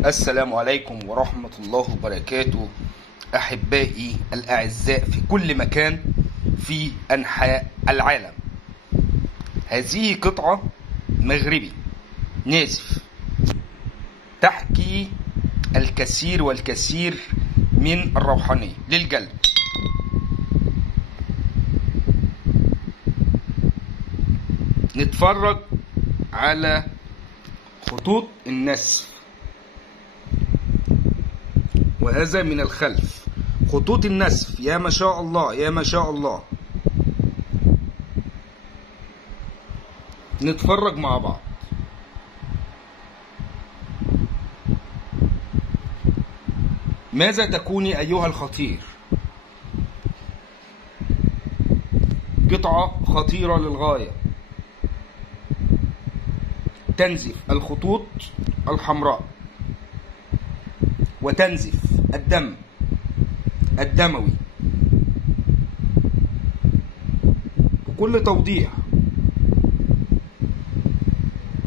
السلام عليكم ورحمة الله وبركاته، أحبائي الأعزاء في كل مكان في أنحاء العالم. هذه قطعة مغربي نازف تحكي الكثير والكثير من الروحانية للقلب. نتفرج على خطوط النسف، وهذا من الخلف خطوط النسف. يا ما شاء الله يا ما شاء الله. نتفرج مع بعض. ماذا تكوني أيها الخطير؟ قطعة خطيرة للغاية، تنزف الخطوط الحمراء وتنزف الدم الدموي بكل توضيح.